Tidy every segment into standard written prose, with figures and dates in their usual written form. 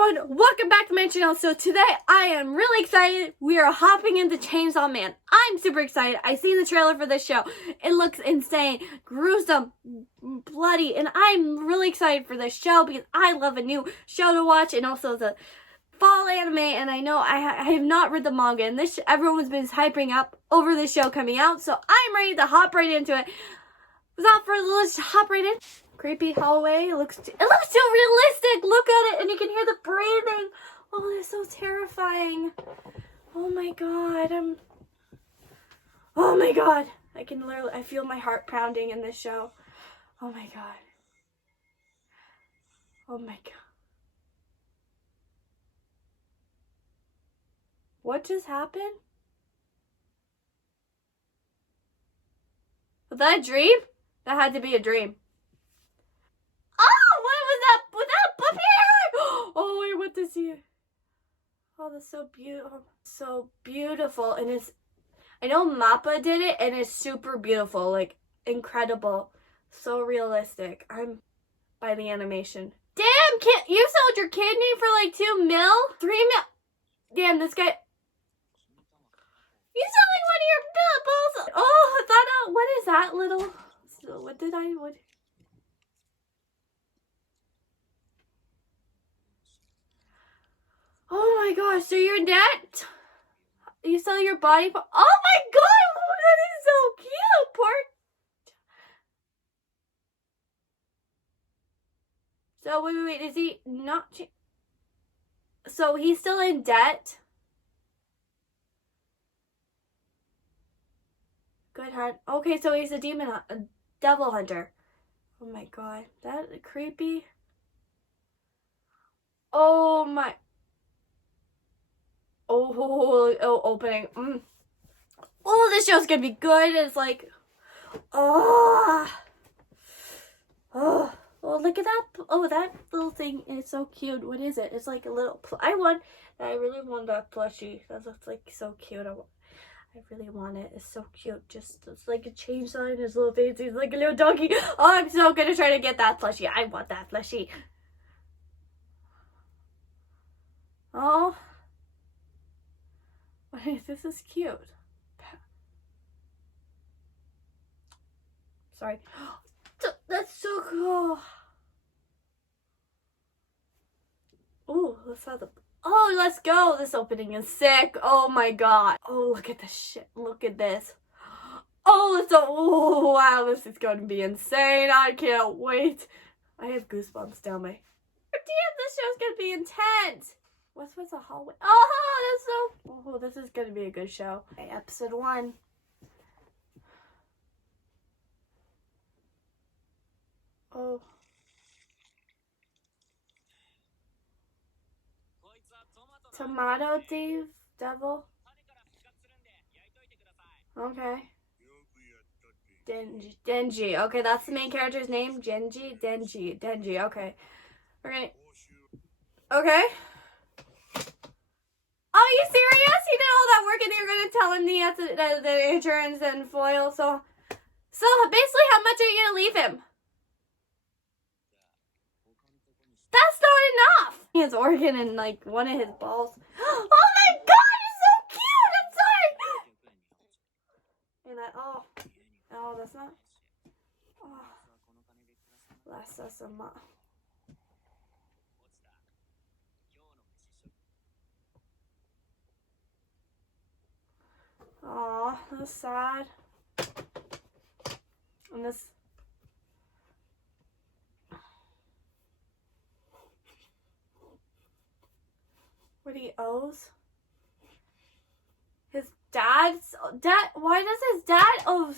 everyone, welcome back to my channel. So today I am really excited. We are hopping into Chainsaw Man. I'm super excited. I seen the trailer for this show. It looks insane, gruesome, bloody, and I'm really excited for this show because I love a new show to watch and also the fall anime. And I know I have not read the manga, and this everyone's been hyping up over this show coming out. So I'm ready to hop right into it. Without further ado, let's hop right in. Creepy hallway. It looks too realistic. Look at it, and you can hear the breathing. Oh, that's so terrifying. Oh my god. Oh my god. I feel my heart pounding in this show. Oh my god. Oh my god. What just happened? Was that a dream? That had to be a dream. Oh, what was that? Was that up here? Oh, wait, what is here? Oh, that's so beautiful. So beautiful. And I know Mappa did it, and it's super beautiful. Like, incredible. So realistic. I'm by the animation. Damn, you sold your kidney for like 2 mil? 3 mil? Damn, this guy. You selling one of your nipples? Oh, what is that little? So what? Oh my gosh, so you're dead? You sell your body for, oh my god, oh, that is so cute, So wait, is he not, so he's still in debt? Good hunt. Okay, so he's a devil hunter. Oh my god, that creepy. Oh my. Oh, opening. Oh, this show's gonna be good. It's like, oh, look at that. Oh, that little thing is so cute. What is it? It's like a little. I really want that plushie. That looks like so cute. I really want it. It's so cute. It's like a chainsaw and his little face. He's like a little doggy. Oh, I'm so gonna try to get that plushie. I want that plushie. Oh. This is cute. Sorry. That's so cool. Ooh, let's go. This opening is sick. Oh my god. Oh, look at this shit. Look at this. Oh, wow, this is going to be insane. I can't wait. I have goosebumps down my. Damn, this show's going to be intense. What's the hallway? Oh, this is going to be a good show. Okay, episode 1. Oh. Tomato thief, devil. Okay. Denji. Okay, that's the main character's name. Denji. Okay. We're gonna. Okay. Are you serious? He did all that work and you're gonna tell him he has the insurance and foil. So basically, how much are you gonna leave him? That's not enough. He has organ in like one of his balls. Oh my god, he's so cute. I'm sorry. And that's not. Oh, oh, that's sad. And this. What he owes? His dad's dad. Why does his dad owe?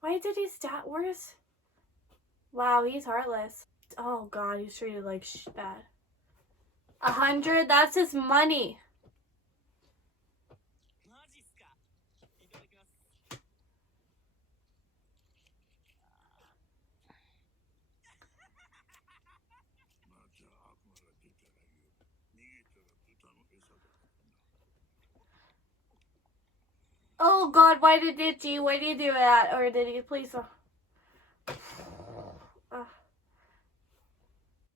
Why did his dad? Where's? Wow, he's heartless. Oh god, he's treated like bad. 100. That's his money. Oh god, why did you do that? Or did he please?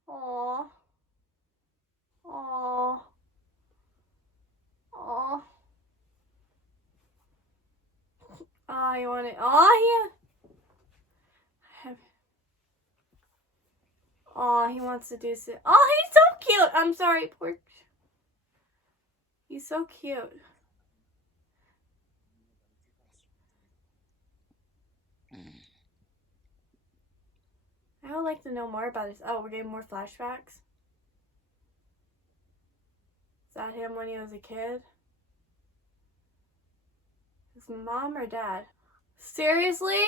Aww. Oh. Oh. Oh, you want it? Oh, yeah. Oh, he wants to do so. Oh, he's so cute. I'm sorry, poor. He's so cute. I would like to know more about his. Oh, we're getting more flashbacks. Is that him when he was a kid? His mom or dad? Seriously?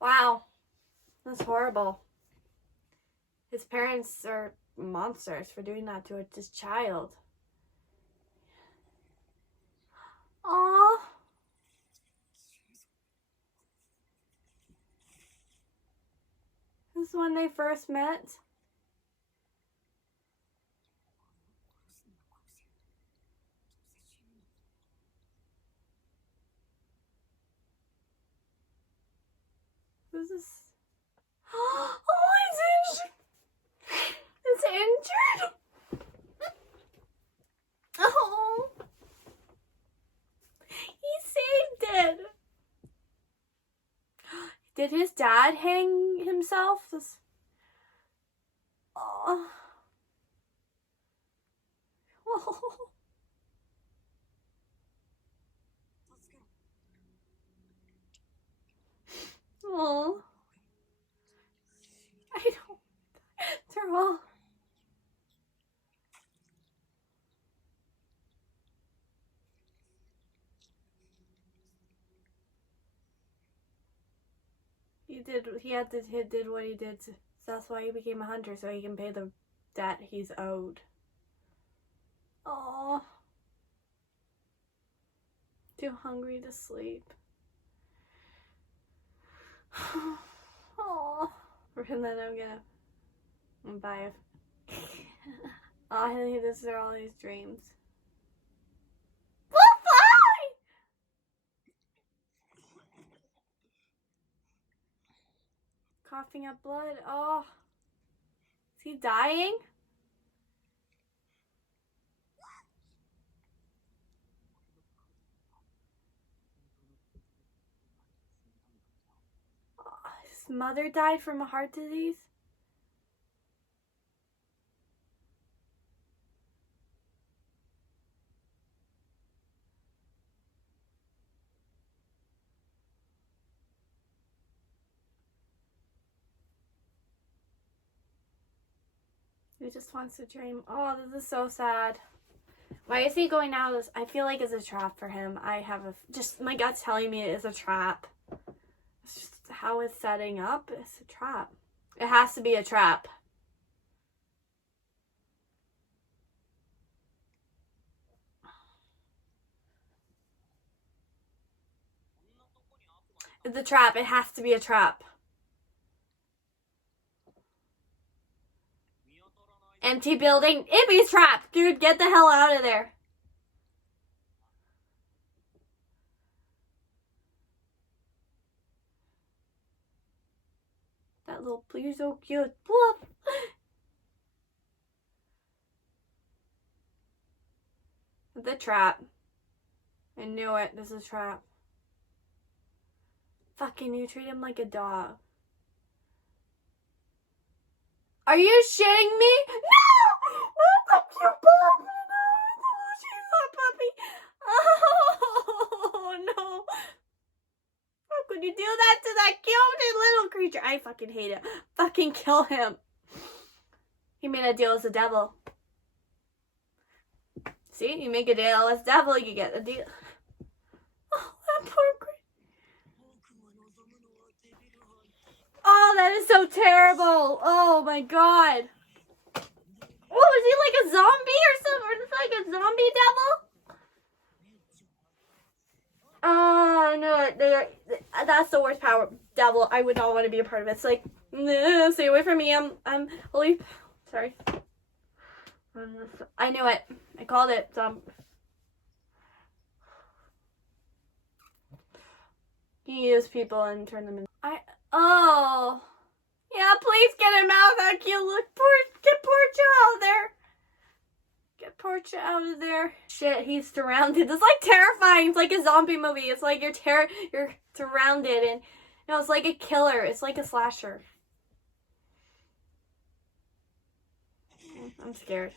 Wow. That's horrible. His parents are monsters for doing that to his child. Aww. This is when they first met. Who's this? Oh, he's injured. He's injured. Oh. He saved it. Did his dad hang himself? Oh. Oh. Oh. I don't. They're all. He did what he did. So that's why he became a hunter, so he can pay the debt he's owed. Oh. Too hungry to sleep. Oh. And then I'm gonna buy a. Oh, I think this are all these dreams. Coughing up blood. Oh. Is he dying? Oh, his mother died from a heart disease? He just wants to dream. Oh, this is so sad. Why is he going out of this? I feel like it's a trap for him. I have just my gut's telling me it is a trap. It's just how it's setting up. It's a trap. It has to be a trap. It's a trap. It has to be a trap. Empty building. Ibby's trapped. Dude, get the hell out of there. That little please so cute. Whoop. The trap. I knew it. This is a trap. Fucking you treat him like a dog. Are you shitting me? No! Not the cute puppy! No, she's a puppy. Oh, no. How could you do that to that cute little creature? I fucking hate it. Fucking kill him. He made a deal with the devil. See? You make a deal with the devil, you get a deal. Oh, that poor creature. Oh, that is so terrible. Oh my god. Oh, is he like a zombie or something? Is it like a zombie devil? Oh, no. That's the worst power. Devil. I would not want to be a part of it. It's like, stay away from me. I'm holy. Sorry. I knew it. I called it. He used people and turned them in. Oh. Yeah, please get him out. That cute look. Poor child there. Portia out of there. Shit, he's surrounded. It's like terrifying. It's like a zombie movie. It's like you're surrounded, and it's like a killer. It's like a slasher. I'm scared.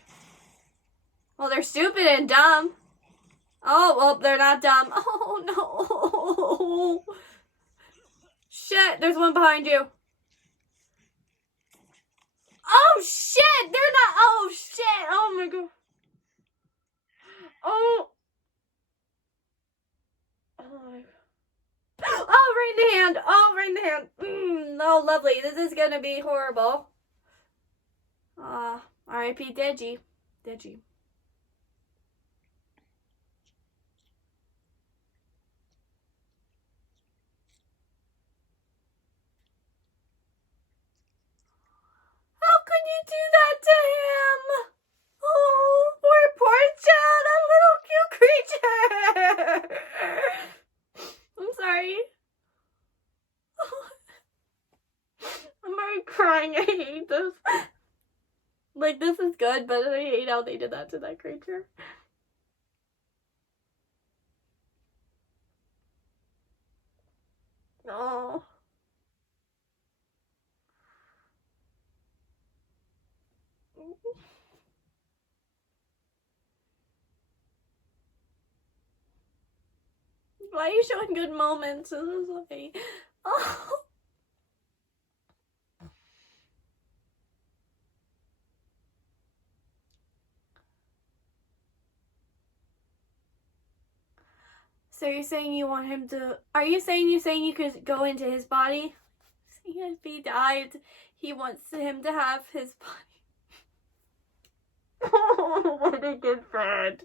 Well, they're stupid and dumb. Oh, well, they're not dumb. Oh, no. Shit, there's one behind you. Oh, shit, they're not. Oh, shit. Oh, my God. Oh. Oh, right in the hand. Oh, right in the hand. Oh, lovely. This is going to be horrible. R.I.P. Deji. How could you do that to him? Oh, poor Portia, that little cute creature. I'm sorry. I'm already crying. I hate this. Like, this is good, but I hate how they did that to that creature. Oh. Why are you showing good moments? This is funny. Oh. So you're saying you want him to... Are you saying you could go into his body? If he died, he wants him to have his body. Oh, what a good friend.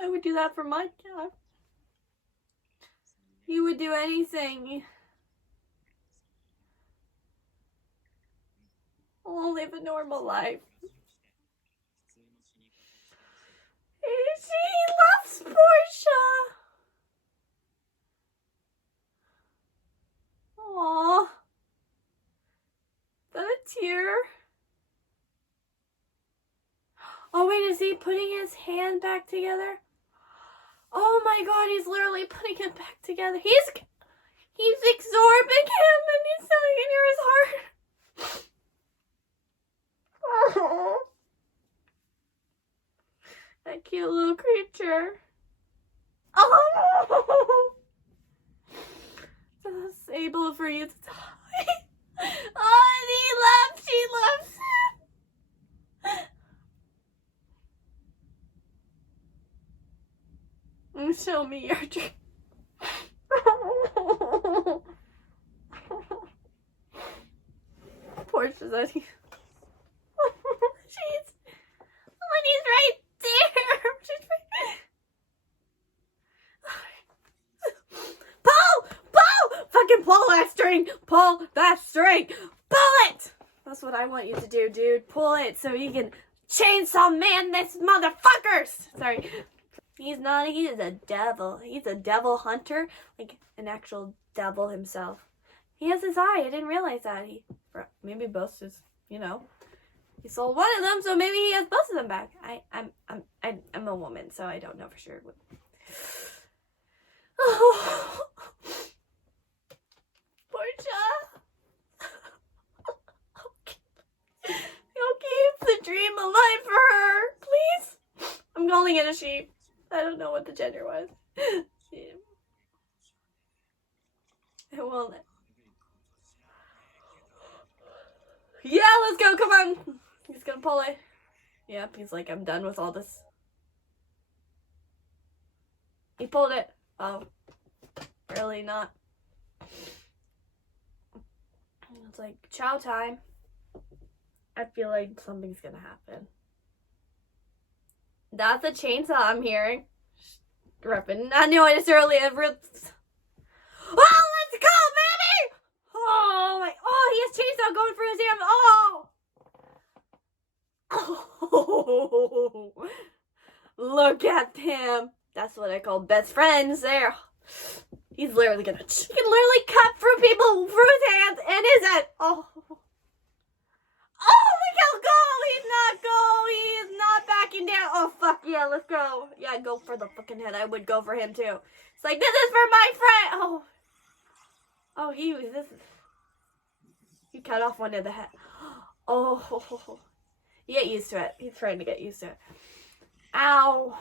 I would do that for my cat. You would do anything. I'll live a normal life. She loves Portia. Aww. Is that a tear? Oh wait, is he putting his hand back together? Oh my God, he's literally putting it back together. He's absorbing him, and he's telling it near his heart. Oh. That cute little creature. Oh! It's able for you to die. Oh, she loves him. Show me your dream. Portia's at you. She's right there. Pull! Fucking pull that string. Pull that string. Pull it. That's what I want you to do, dude. Pull it so you can chainsaw man this motherfuckers. Sorry. He is a devil. He's a devil hunter. Like an actual devil himself. He has his eye. I didn't realize that. Maybe both his, he sold one of them, so maybe he has both of them back. I'm a woman, so I don't know for sure. Oh. Portia. You'll keep the dream alive for her, please. I'm calling it a sheep. I don't know what the gender was. It won't. Yeah, let's go. Come on. He's gonna pull it. Yep, he's like, I'm done with all this. He pulled it. Oh. Really not. It's like chow time. I feel like something's gonna happen. That's a chainsaw I'm hearing. Reppin'. I knew it earlier. Oh, let's go, baby! Oh my! Oh, he has chainsaw going through his hand. Oh! Oh! Look at him. That's what I call best friends. There. He's literally gonna. He can literally cut through people through his hands and his head. Oh! Oh! Look how go! He's not go! He is not backing down. Oh, fuck yeah, let's go. Yeah, go for the fucking head. I would go for him, too. It's like, this is for my friend. Oh. Oh, he cut off one of the head. Oh. You get used to it. He's trying to get used to it. Ow.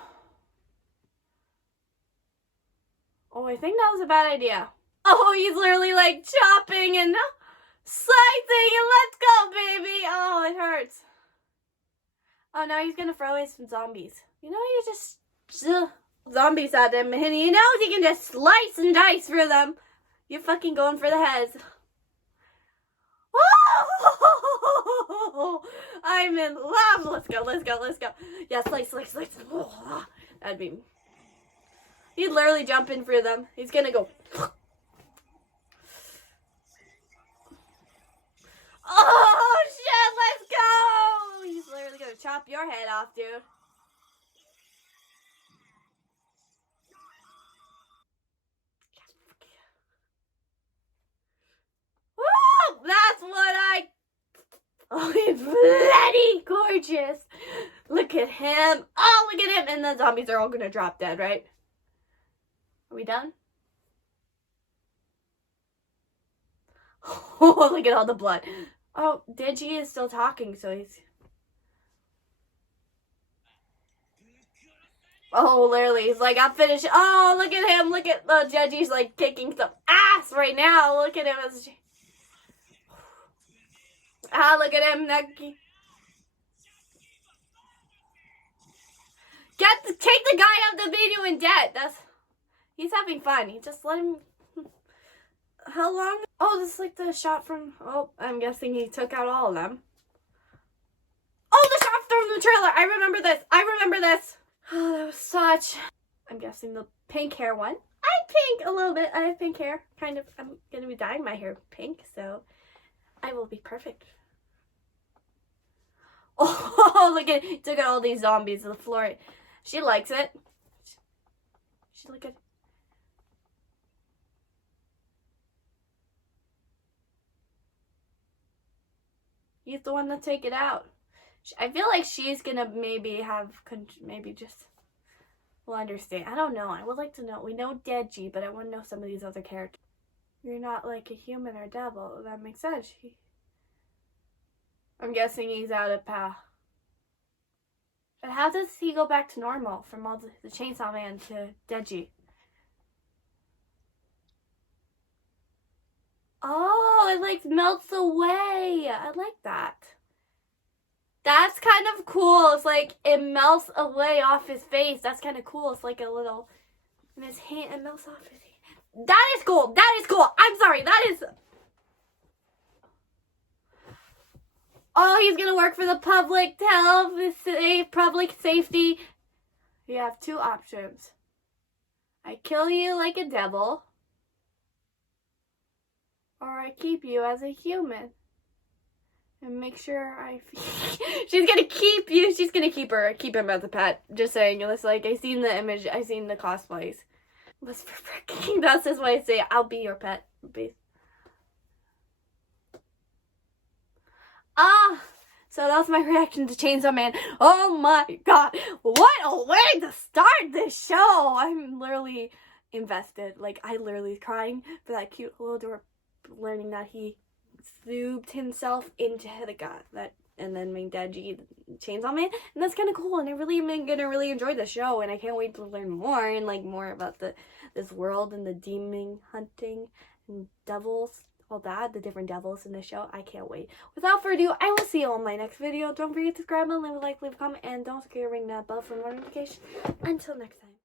Oh, I think that was a bad idea. Oh, he's literally like chopping and slicing and let's go, baby. Oh, it hurts. Oh, now he's gonna throw in some zombies. You know, you just zombies at him and he knows he can just slice and dice through them. You're fucking going for the heads. Oh, I'm in love. Let's go. Yeah, slice. Oh, that'd be... He'd literally jump in through them. He's gonna go... Oh, shit, let's go! He's literally gonna chop your head off, dude. Woo! That's what I... Oh, he's bloody gorgeous. Look at him. Oh, look at him. And the zombies are all gonna drop dead, right? Are we done? Oh, look at all the blood. Oh, Digi is still talking, so he's... Oh, literally, he's like, I'm finished. Oh, look at him. Look at Digi's like kicking some ass right now. Look at him. Look at him. Take the guy out of the video and dead. He's having fun. He just let him... How long? Oh, this is like the shot from... Oh, I'm guessing he took out all of them. Oh, the shot from the trailer. I remember this. Oh, that was such... I'm guessing the pink hair one. I'm pink a little bit. I have pink hair. Kind of. I'm going to be dyeing my hair pink, so I will be perfect. Oh, look at... He took out all these zombies on the floor. She likes it. She look at... He's the one to take it out. I feel like she's gonna maybe just will understand. I don't know. I would like to know. We know Deji, but I want to know some of these other characters. You're not like a human or devil. That makes sense. I'm guessing he's out of path. But how does he go back to normal from all the Chainsaw Man to Deji? Oh, it like melts away. I like that. That's kind of cool. It's like it melts away off his face. That's kind of cool. It's like a little in his hand. It melts off his hand. That is cool. I'm sorry. That is... Oh, he's gonna work for the public health, public safety. You have two options. I kill you like a devil, or I keep you as a human. And make sure she's gonna keep you. She's gonna keep him as a pet. Just saying. It's like, I seen the image. I seen the cosplays. That's just what I say. I'll be your pet. So that was my reaction to Chainsaw Man. Oh my god. What a way to start this show. I'm literally invested. Like, I literally crying for that cute little door, learning that he zoobed himself into the guy and then made Deji Chainsaw Man, and that's kind of cool. And I really am gonna really enjoy the show, and I can't wait to learn more and like more about this world and the demon hunting and devils, all that, the different devils in the show. I can't wait. Without further ado, I will see you all in my next video. Don't forget to subscribe and leave a like, leave a comment, and don't forget to ring that bell for notification. Until next time.